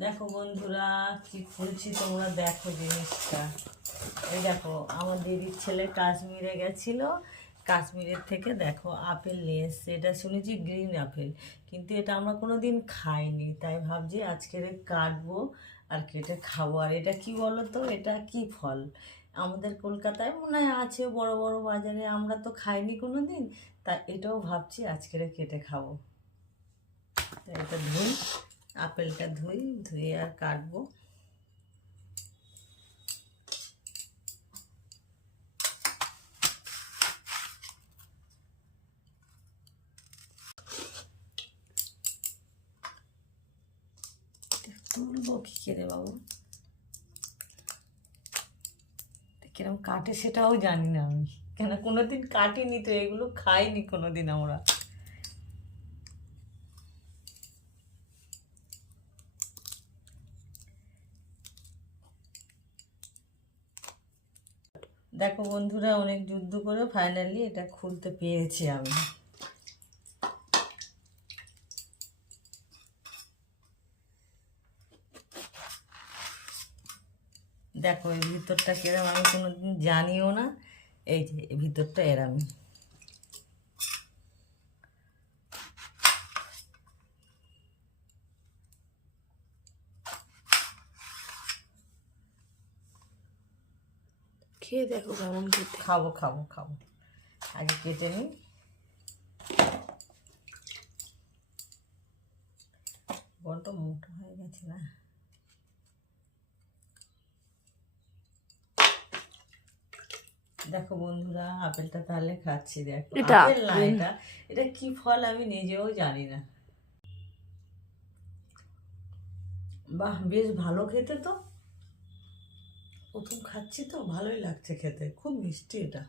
দেখো বন্ধুরা কি খুলছি, তোমরা দেখো জিনিসটা। এই দেখো, আমার দিদির ছেলে কাশ্মীরে গেছিল, কাশ্মীরের থেকে দেখো আপেল নিয়ে এসছে। এটা শুনেছি গ্রিন আপেল, কিন্তু এটা আমরা কোনো দিন খাইনি, তাই ভাবছি আজকে কাটবো আর কেটে খাবো। আর এটা কি বলো তো, এটা কি ফল? আমাদের কলকাতায় মনে হয় আছে বড় বড় বাজারে, আমরা তো খাইনি কোনো দিন, তা এটাও ভাবছি আজকে কেটে খাবো। তাই এটা ধুই, আপেলটা ধুয়ে আর কাটবো। তুলবো কি করে বাবু, কিরম কাটে সেটাও জানি না আমি, কেন কোনোদিন কাটিনি তো, এগুলো খাইনি কোনোদিন আমরা। দেখো বন্ধুরা, অনেক যুদ্ধ করে ফাইনালি এটা খুলতে পেরেছি আমি। দেখো এই ভিতরটা কিরম, আমি কোনোদিন জানিও না। এই যে এই ভিতরটা এরম। খেয়ে দেখো কেমন খেতে। খাবো খাবো খাবো, আগে কেটে নিই। বড্ড মোটা হয়ে গেছে না? দেখো বন্ধুরা, আপেলটা তাহলে খাচ্ছি। দেখো এটা আপেল না, এটা এটা কি ফল আমি নিজেও জানি না। বাহ, বেশ ভালো খেতে তো। প্রথম খাচ্ছি তো, ভালোই লাগছে খেতে, খুব মিষ্টি এটা।